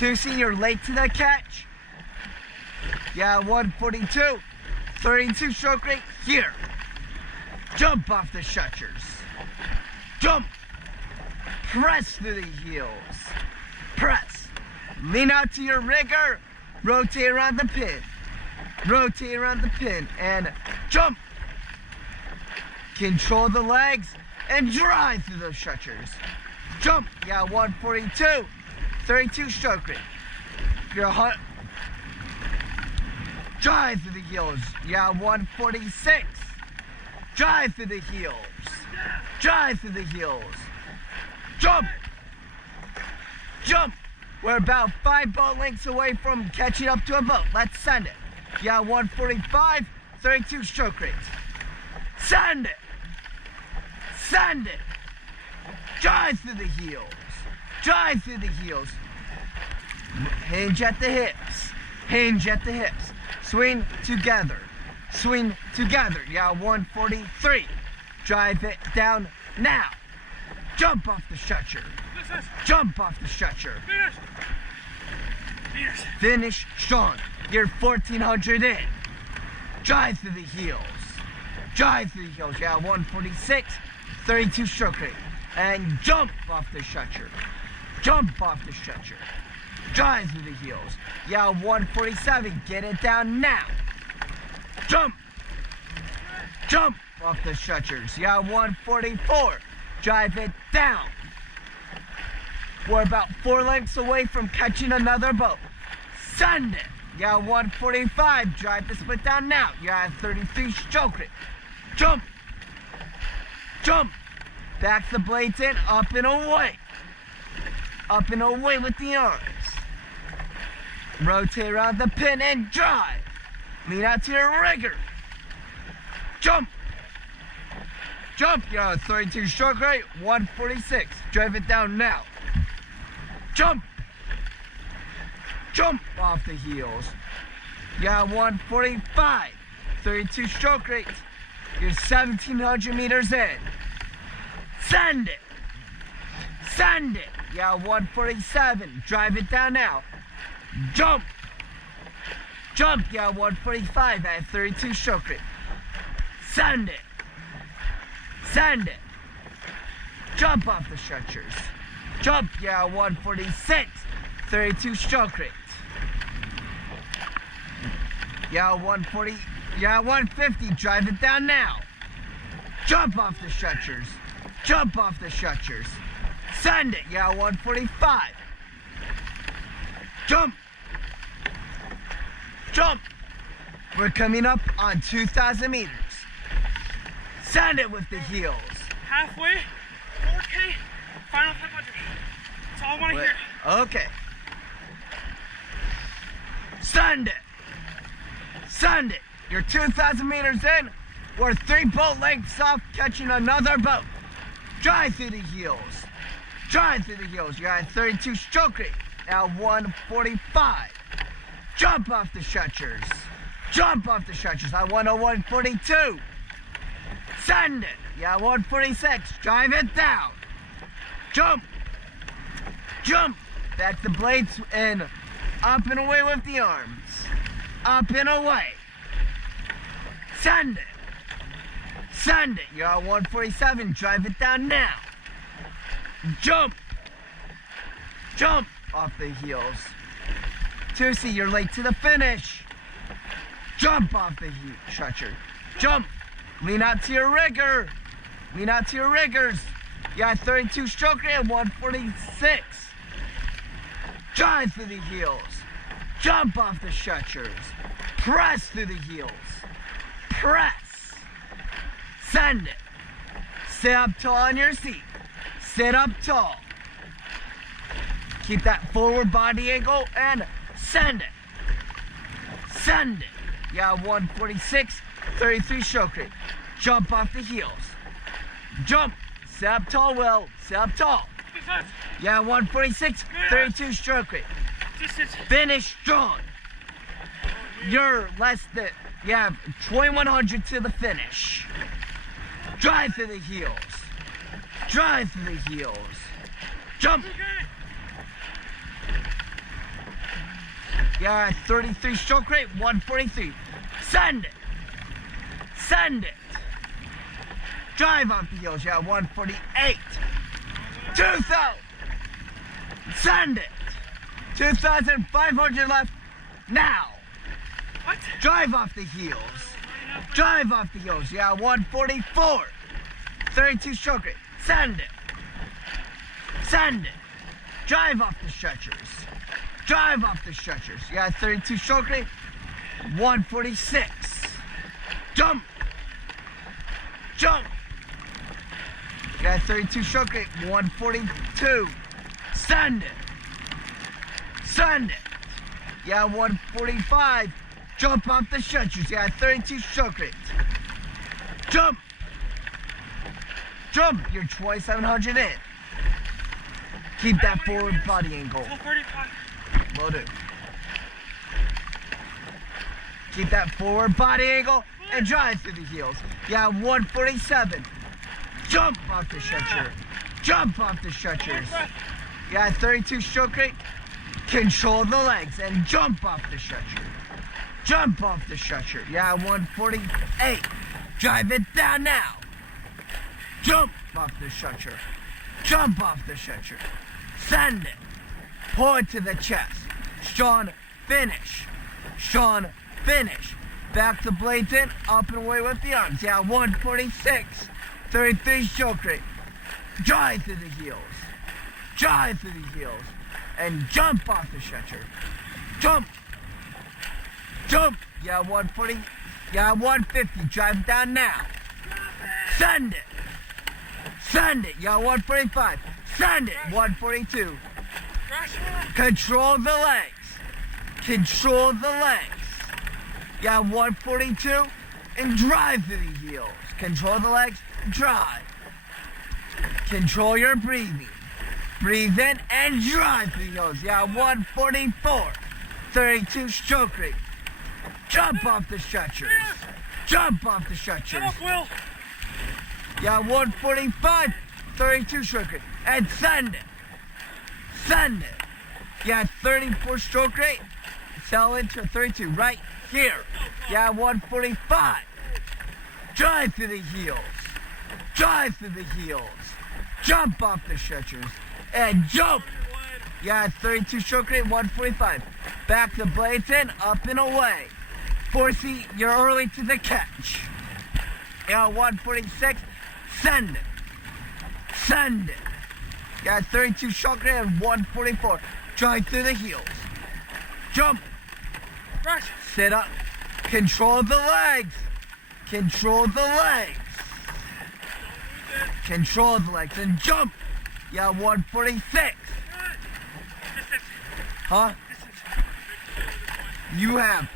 2C, you're late to the catch. Yeah, 142. 32 stroke rate here. Jump off the shutchers. Jump. Press through the heels. Press. Lean out to your rigger. Rotate around the pin. Rotate around the pin and jump. Control the legs and drive through those shutchers. Jump. Yeah, 142. 32 stroke rate. You're drive through the heels. Yeah, 146. Drive through the heels. Drive through the heels. Jump. Jump. We're about 5 boat lengths away from catching up to a boat. Let's send it. Yeah, 145. 32 stroke rates. Send it. Send it. Drive through the heels. Drive through the heels. Hinge at the hips. Hinge at the hips. Swing together. Swing together. Yeah, 143. Drive it down now. Jump off the shutcher. Jump off the shutcher. Finish strong. You're 1400 in. Drive through the heels. Drive through the heels. Yeah, 146. 32 stroke rate. And jump off the shutcher. Jump off the shutcher. Drive through the heels. Yeah, 147. Get it down now. Jump. Jump off the shutchers. Yeah, 144. Drive it down. We're about 4 lengths away from catching another boat. Send it. Yeah, 145. Drive the split down now. Yeah, 33 stroke rate. Jump. Jump. Back the blades in. Up and away. Up and away with the arms. Rotate around the pin and drive. Lean out to your rigger. Jump. Jump. Yeah, 32 stroke rate. 146. Drive it down now. Jump. Jump off the heels. Yeah, 145. 32 stroke rate. You're 1,700 meters in. Send it. Send it. Yeah, 147. Drive it down now. Jump. Jump. Yeah, 145 at 32 stroke rate. Send it. Send it. Jump off the shutchers. Jump. Yeah, 146. 32 stroke rate. Yeah, 140. Yeah, 150. Drive it down now. Jump off the shutchers. Jump off the shutchers. Send it. Yeah, 145. Jump. Jump. We're coming up on 2,000 meters. Send it with the heels. Halfway, 4K, final 500. That's all I want to hear. Okay. Send it. Send it. You're 2,000 meters in. We're 3 boat lengths off catching another boat. Drive through the heels. Drive through the heels. You're at 32 stroke rate. Now 145. Jump off the shutchers. Jump off the shutchers. I want a 142. Send it. Yeah, 146. Drive it down. Jump. Jump. Back the blades in. Up and away with the arms. Up and away. Send it. Send it. You're at 147. Drive it down now. Jump. Jump off the heels. 2C, you're late to the finish. Jump off the shutcher. Jump. Lean out to your rigger. Lean out to your riggers. You got 32 stroke rate, 146. Drive through the heels. Jump off the shutchers. Press through the heels. Press. Send it. Sit up tall on your seat. Sit up tall. Keep that forward body angle and send it. Send it. Yeah, 146, 33 stroke rate. Jump off the heels. Jump. Sit up tall, Will. Sit up tall. Yeah, 146, 32 stroke rate. Finish strong. You're less than, yeah, 2,100 to the finish. Drive through the heels. Drive through the heels. Jump. Yeah, 33 stroke rate, 143. Send it. Send it. Drive off the heels, yeah, 148. 2,000. Send it. 2,500 left now. What? Drive off the heels. Drive off the heels, yeah, 144. 32 stroke rate. Send it. Send it. Drive off the stretchers. Drive off the stretchers. Yeah, 32 stroke rate. 146. Jump. Jump. Yeah, 32 stroke rate. 142. Send it. Send it. Yeah, 145. Jump off the stretchers. Yeah, 32 stroke rate. Jump. Jump. You're 2,700 in. Keep that forward body angle. 235. Will do. Keep that forward body angle and drive through the heels. Yeah, 147. Jump off the stretcher. Jump off the stretchers. Yeah, 32 stroke rate. Control the legs and jump off the stretcher. Jump off the stretcher. Yeah, 148. Drive it down now. Jump off the stretcher. Jump off the stretcher. Send it. Pull it to the chest. Sean, finish. Sean, finish. Back to Blayton. Up and away with the arms. Yeah, 146. 33 stroke rate. Drive through the heels. Drive through the heels. And jump off the stretcher. Jump. Jump. Yeah, 140. Yeah, 150. Drive down now. Send it. Send it. Yeah, 145. Send it. 142. Control the legs. Control the legs. Yeah, 142. And drive through the heels. Control the legs. Drive. Control your breathing. Breathe in and drive through the heels. Yeah, 144. 32 stroke rate. Jump off the stretchers. Jump off the stretchers. Yeah, 145. 32 stroke rate. And send it. Send it. Yeah, 34 stroke rate. Sell into 32 right here. Yeah, 145. Drive through the heels. Drive through the heels. Jump off the stretchers. And jump. Yeah, 32 stroke rate, 145. Back to Blayton, up and away. 40, you're early to the catch. Yeah, 146. Send it. Send it. Yeah, 32 stroke rate and 144. Drive through the heels. Jump. Rush. Sit up. Control the legs. Control the legs. Control the legs and jump. Yeah, 146. Huh? You have